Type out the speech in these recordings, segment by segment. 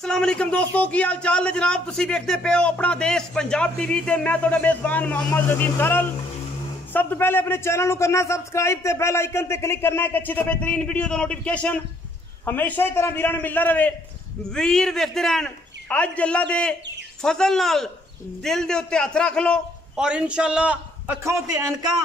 अस्सलाम वालेकुम दोस्तों, की हाल चाल है जनाब। तुसी देखते पे हो अपना देश पंजाब टीवी ते मैं तुहाडा मेजबान मोहम्मद रहीम सरल। सब तो पहले अपने चैनल को करना सब्सक्राइब ते बेल आइकन ते क्लिक करना है। अच्छी ते बेहतरीन वीडियो तो नोटिफिकेशन हमेशा ही तरह वीरां नूं मिलदा रहे। वीर वेखदे रहन। अज अल्लाह दे फजल नाल दिल दे उत्ते हथ रख लो और इंशाअल्लाह अखां ते ऐनकां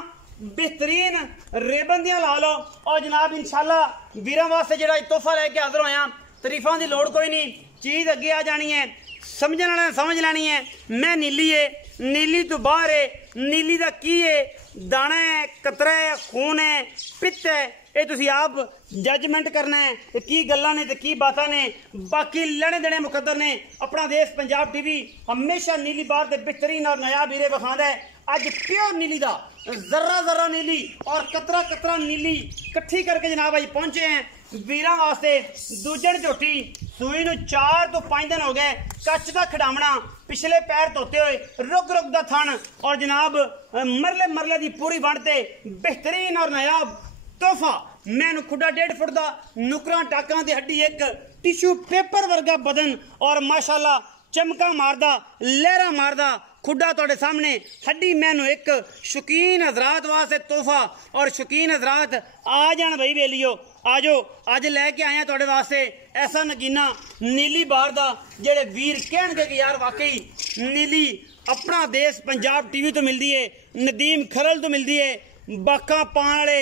बेहतरीन रेबन दियां ला लो और जनाब इंशाअल्लाह वीरां वास्ते जेहड़ा तोहफा लैके हाजिर होया। तरीफां दी लोड़ कोई नहीं, चीज़ अगे आ जानी है, समझने वाले समझ लैनी है। मैं नीली है, नीली तो बाहर है, नीली का की है, दाना है, कतरा है, खून है, पित्त है, ये तुसी आप जजमेंट करना है कि की गल्लां ने ते की बातां ने। बाकी लड़े देने मुकद्दर ने। अपना देश पंजाब टीवी हमेशा नीली बार के बेहतरीन और नायाब हीरे विखांदा है। अज प्योर नीली दा जर्रा जर्रा नीली और कतरा कतरा नीली कट्ठी करके जनाब अज पहुंचे हैं वीरां वास्ते। दूजन झोटी सूई नूं 4 तो 5 दिन हो गए। कच्च का खिडावना, पिछले पैर धोते हुए, रुक रुक दा थन और जनाब मरले मरले की पूरी बनते बेहतरीन और नायाब तोहफा। मैं खुडा 1.5 फुट का नुकरा टाकां दी हड्डी, एक टिश्यू पेपर वर्गा बदन और माशाअल्लाह चमका मारदा लहरा मारदा खुडा तुहाडे सामने हड्डी। मैनू एक शौकीन हजरात वास्ते तोहफा और शौकीन हजरात आ जान भाई बेलियो आ जाओ। अज लैके आया तुहाडे वास्ते ऐसा नगीना नीली बार दा जेड़े वीर कहणगे कि यार वाकई नीली अपना देश पंजाब टीवी तो मिलती है, नदीम खरल तो मिलती है। बाका पाने वाले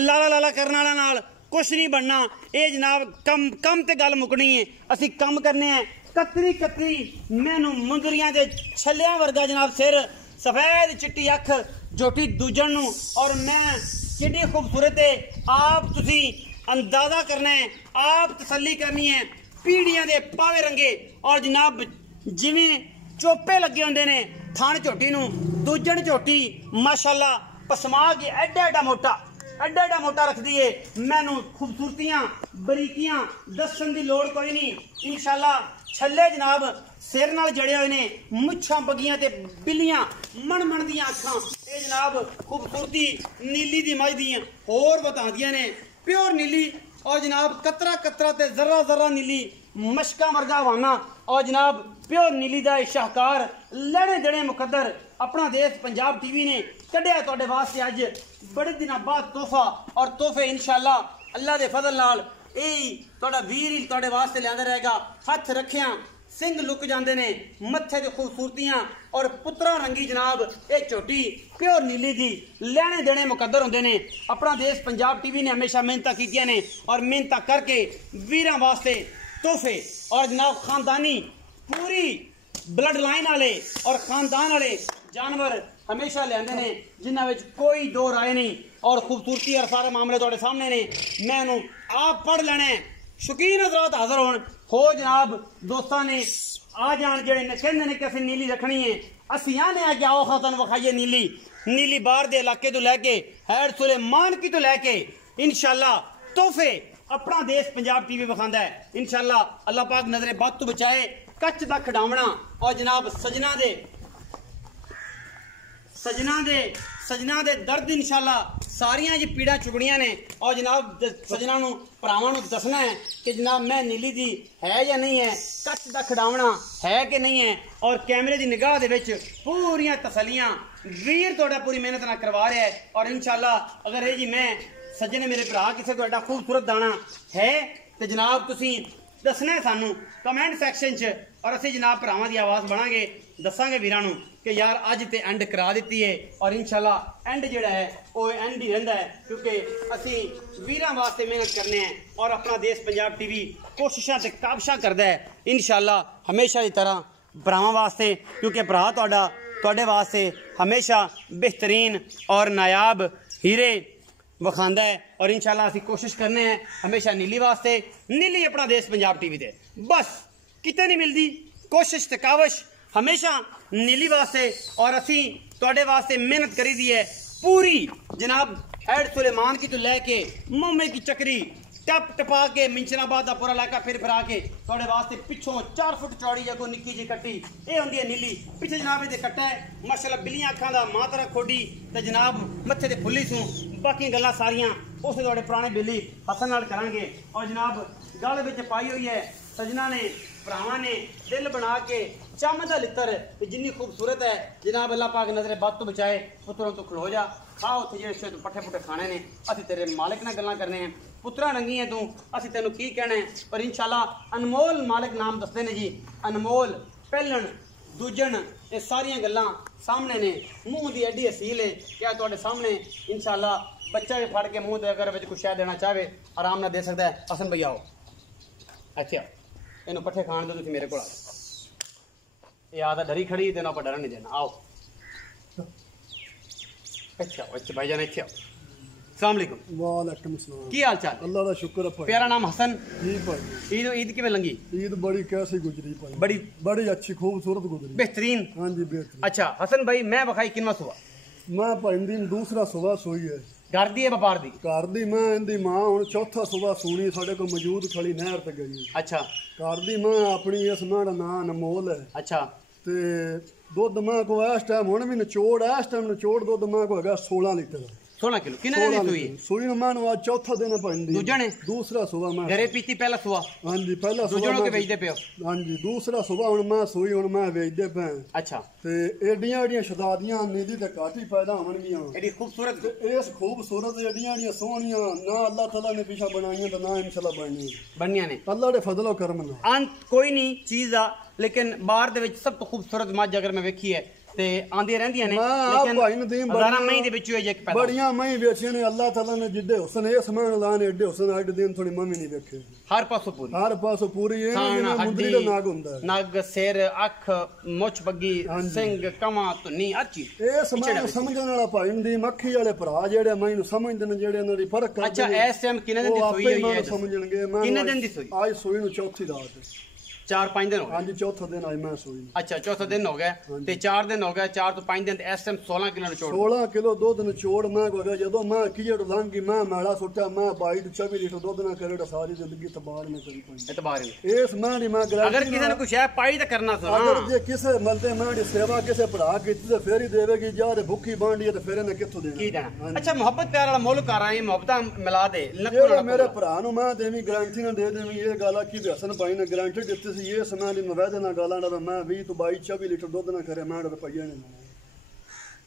लाला लाला करने वाले नाल कुछ नहीं बनना। ये जनाब कम कम ते गल मुकनी है। असी कम करने हैं कतरी कतरी मैनू मुंदरियां दे छलियां वर्गा जनाब सिर, सफेद चिट्टी अख, झोटी दूजन नू और मैं किड्डी खूबसूरत है। आप तुसी अंदाजा करना है, आप तसल्ली करनी है। पीढ़ियां दे पावे रंगे और जनाब जिवें चोपे लगे होंदे ने थान झोटी नू, दूजन झोटी माशाअल्लाह पसमा के एडा एडा मोटा रखती है। मैनू खूबसूरतियां बरीकियां दसन की लोड़ कोई नहीं। इंशाअल्लाह छले जनाब सिर नाल जड़े हुए ने, मुछां बगियां ते बिल्लियां मन मन दियां अखां, ये जनाब खूबसूरती नीली दी मज दी होर बतांदियां ने। प्योर नीली और जनाब कतरा कतरा ते जर्रा जर्रा नीली मशका वर्गा वाना और जनाब प्योर नीली दा शाहकार लड़े दड़े मुकद्दर अपना देश पंजाब टीवी ने कढ़िया तुहाडे वास्ते अज बड़े दिनों बाद तोहफा। और तोहफे इंशाअल्लाह अल्लाह दे फजल नाल यही तुहाडा वीर ही तुहाडे वास्ते लियांदा रहेगा। हथ रखिया सिंह लुक जाते ने, मत्थे दी खूबसूरतियां और पुत्रा रंगी जनाब ये झोटी प्योर नीली दी लैने देने मुकद्दर होंदे ने। अपना देश पंजाब टीवी ने हमेशा मेहनत कीतियां ने और मेहनत करके वीरां वास्ते तोहफे और जनाब खानदानी पूरी ब्लड लाइन वाले और खानदान वाले जानवर हमेशा लियांदे ने जिन्हां विच कोई दो राय नहीं। और खूबसूरती और सारे मामले तुहाडे सामने ने। मैनू आप पढ़ लेने शौकीन हजरात हाजिर हो जनाब दोस्तां ने आ जान जेड़े कहंदे ने कि असीं नीली रखनी है। असीं आने आ कि आओ खातन विखाइए नीली। नीली बाहर दे इलाके तो लैके हैड सुलेमान की तो लैके इंशाअल्लाह तोहफे अपना देश पंजाब टीवी विखांदा है। इंशाअल्लाह अल्लाह पाक नजरे बद तो बचाए। कच्च दा खिडावना और जनाब सजना दे दर्द इंशाअल्लाह सारियां जी पीड़ा चुगड़ियां ने और जनाब सजना नू भरावां नू दसना है कि जनाब मैं नीली दी है या नहीं है, कच्च दा खिडावना है कि नहीं है। और कैमरे की निगाह दे विच पूरियां तसलियां वीर तुहाडा पूरी मेहनत नाल करवा रहा है। और इंशाअल्लाह अगर ये जी मैं सज्जने मेरे भरा किसी को एडा खूबसूरत दाना है तो जनाब तुसी दसना है सानू कमेंट सैक्शन च और असीं जनाब भरावां दी आवाज़ बनांगे, दसांगे वीरां नू कि यार अज ते एंड करा दी है। और इंशाअल्लाह एंड जिहड़ा है वो एंड ही रहिंदा है क्योंकि असीं वीरां वास्ते मेहनत करने हैं और अपना देश पंजाब टीवी कोशिशां ते काबशां करदा है इंशाअल्लाह हमेशा की तरह भरावां वास्ते, क्योंकि भरा तुहाडे वास्ते हमेशा बेहतरीन और नायाब हीरे विखांदा है। और इंशाअल्लाह असीं कोशिश करने हैं हमेशा नीली वास्ते, नीली अपना देश पंजाब टीवी दे बस किते नहीं मिलती कोशिश ते काविश हमेशा नीली वास्ते। और असीं तुहाडे वास्ते मेहनत करी दी है पूरी जनाब हैड सुलेमान की तो लैके मोमे की चक्री टप टपा के मिंचनाबाद का पूरा इलाका फिर फिरा के तुहाडे वास्ते पिछों 4 फुट चौड़ी जगह निक्की जी कट्टी ये होंदी है नीली। पिछे जनाब ये कट्टा है माशाअल्लाह बिल्लियां अखां दा मातरा खोडी ते जनाब मत्थे ते फुल्ली सूं। बाकी गल्लां सारियां उस तुहाडे पुराने बिल्ली हसन नाल करांगे। और जनाब गल विच पाई हुई है सजना ने भरावां ने दिल बना के चम दा लितर जिन्नी खूबसूरत है जनाब अल्लाह पाक नजरे बद तो बचाए पुत्रों तो खलो जा खा उत्थे जेड़े पट्ठे पुट्ठे खाने ने असीं तेरे मालिक नाल गल्लां करने हैं पुत्रा नंगी है तू असीं तैनूं की कहना है पर इंशाअल्लाह अनमोल मालिक नाम दसदे ने जी अनमोल पहलन दूजन ये सारियां गल्लां सामने ने मूँह दी एडी असील है क्या तुहाडे सामने इंशाअल्लाह बच्चा भी फड़ के मुँह दे अगर कुछ शह देना चाहे आराम नाल दे सकदा है हसन भई आओ अच्छा इन्हूं पट्ठे खाण दो तुसीं मेरे कोल ये आदा डरी खड़ी ते ना पर डरन नहीं देना आओ अच्छा अच्छा भाईजान अच्छे आओ अस्सलाम वालेकुम वालेकुम सलाम की हाल चाल अल्लाह दा शुक्र है भाई प्यारा नाम हसन जी भाई ईद किवें लंगी ईद बड़ी कैसी गुजरी भाई बड़ी बड़ी अच्छी खूबसूरत गुजरी बेहतरीन हां जी बेहतरीन अच्छा हसन भाई मैं बखाई किनवा सुबह मैं भाई दिन दूसरा सुबह सोई है घर दी है व्यापार दी घर दी मैं इंदी मां हुन चौथा सुबह सोनी साडे को मौजूद खड़ी नहर ते गई अच्छा घर दी मां अपनी इस मां दा नाम अनमोल है अच्छा ते दुध मां को इस टाइम हुन भी निचोड़ इस टाइम निचोड़ दुध मां को हैगा 16 लीटर 16 किलो किन्ने दिन दी सुई सुई में मैं आज चौथा दिन पैंदी दूजा ने दूसरा सुबह मैं घरे पीती पहला सुबह हां जी पहला दूजों सुबह के बेचदे पियो हां जी दूसरा सुबह हुन मैं सुई हुन मैं बेचदे पे अच्छा ते एडियां एडियां शदादियां निधि ते काटी पैदा होणगियां एडी खूबसूरत ते इस खूबसूरत एडियां एडियां सोहणियां ना अल्लाह ताला ने पीछा बनाईयां ते ना इंशाल्लाह बननियां बनिया ने अल्लाह दे फजलो करम नाल अंत कोई नहीं चीज आ लेकिन बाहर दे विच सब तो खूबसूरत मੱਝ अगर मैं वेखी है ते आंदी रहंदियां ने लेकिन भाई नदीम हजारां मई दे विच एक पैदा बड़ियां मई वेचियां ने अल्लाह ताला ने जिद्दे हुसन इस मान लाने एडे हुसन अड दिन थोड़ी मम्मी नहीं वेखे हर पासों पूरी हर पासों पूरी है ना मुंदरी दा नाग हुंदा है नग सिर अख मुछ बग्गी सिंग कमा धुन्नी हर चीज इस मान समझण वाला भाई नदीम अखी वाले भरा जेड़े मैनू समझदे ने जेड़े उन्हां दी फर्क करदे अच्छा इस टाइम किन्ने दिन दी सुई होई है समझणगे मैं किन्ने दिन दी सुई आज सुई नु चौथी रात 4-5 दिन हो गए हां जी चौथा दिन आज मैं सोई अच्छा चौथा दिन हो गया ते 4 दिन हो गए 4 तो 5 दिन ते इस टाइम 16 किलो निचोड़ 16 किलो दूध निचोड़ मैं को गया जदों मैं कीजड़ लंगी मैं मैला सुट्टा मैं 22 24 लीटर दूध ना करेड़ा सारी जिंदगी तबार में करी पई एतबार इस मैं दी मैं अगर किसी ने कुछ है पाई तो करना सो अगर जे किसे मलते मैं दी सेवा किसे भरा कीती ते फेर ही देवेगी जा रे भूखी बांडी ते फेर ने किथों देना की देना अच्छा मोहब्बत प्यार वाला मुल्क कर रहे हैं मोहब्बत मिला दे जेड़ा मेरे भरा नु मैं देवी गारंटी ना दे देवी ये गाला की हसन भाई ने गारंटी दित्ती सी ये समय दी वैदे ना गाला ना मैं 20 तो 22 24 लीटर दूध ना करे मैं रुपया नहीं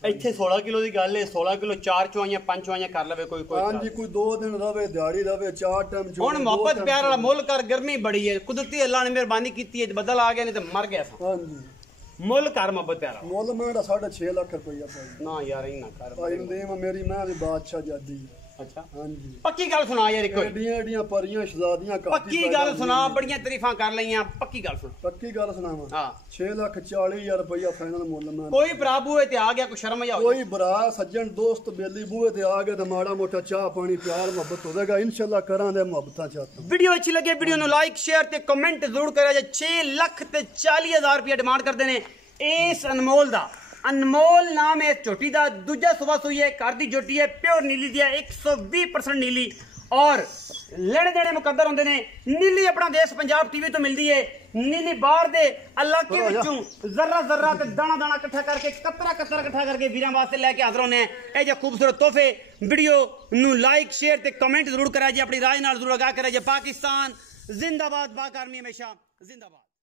ਇੱਥੇ 16 ਕਿਲੋ ਦੀ ਗੱਲ ਹੈ 16 ਕਿਲੋ 4 ਚੁਆਈਆਂ 5 ਚੁਆਈਆਂ ਕਰ ਲਵੇ ਕੋਈ ਕੋਈ ਹਾਂਜੀ ਕੋਈ 2 ਦਿਨ ਰਵੇ ਦਿਹਾੜੀ ਰਵੇ 4 ਟਾਈਮ ਜੋ ਹੁਣ ਮੁਹੱਬਤ ਪਿਆਰ ਵਾਲਾ ਮੁੱਲ ਕਰ ਗਰਮੀ ਬੜੀ ਹੈ ਕੁਦਰਤੀ ਅੱਲਾਹ ਨੇ ਮਿਹਰਬਾਨੀ ਕੀਤੀ ਹੈ ਬਦਲ ਆ ਗਿਆ ਨਹੀਂ ਤੇ ਮਰ ਗਿਆ ਸਾਂ ਹਾਂਜੀ ਮੁੱਲ ਕਰ ਮੁਹੱਬਤ ਪਿਆਰ ਵਾਲਾ ਮੁੱਲ ਮੇਰਾ 6.5 ਲੱਖ ਰੁਪਇਆ ਭਾਈ ਨਾ ਯਾਰ ਇਹ ਨਾ ਕਰ ਭਾਈ ਨਦੀਮ ਮੇਰੀ ਮੈਂ ਦੀ ਬਾਦਸ਼ਾਹ ਜਾਦੀ अच्छा ਹਾਂਜੀ पक्की गल सुना यार एक एडियां एडियां परियां शहजादियां पक्की गल सुना बड़ियां तारीफां कर लईयां पक्की गल सुन पक्की गल सुनावा हां 6,40,000 रुपया फाइनल मुੱਲ मैं कोई भरा बूए ते आ गया कोई शर्म या कोई भरा सज्जन दोस्त बेली बूए ते आ गए ते माड़ा मोटा चाह पानी प्यार मोहब्बत होवेगा इंशाल्लाह करां दे मोहब्बतां चाहता वीडियो अच्छी लगे वीडियो नु लाइक शेयर ते कमेंट जरूर करा जे 6,40,000 रुपया डिमांड करदे ने इस अनमोल दा अनमोल नाम है झोटी का दूजा सुबह सुई है घर की झोटी है प्योर नीली दी 120% नीली और लेने देने मुकद्दर होंगे ने नीली अपना देश पंजाब टीवी तो मिलती है नीली बाहर दे इलाके विचों जर्रा जर्रा ते दाना दाना इकट्ठा करके कतरा कतरा इकट्ठा करके वीरां वास्ते लेके हाजिर होने हैं ये खूबसूरत तोहफे वीडियो नु लाइक शेयर ते कमेंट जरूर करा जे अपनी राय नाल जरूर आगाह करा जे पाकिस्तान जिंदाबाद पाक आर्मी हमेशा जिंदाबाद।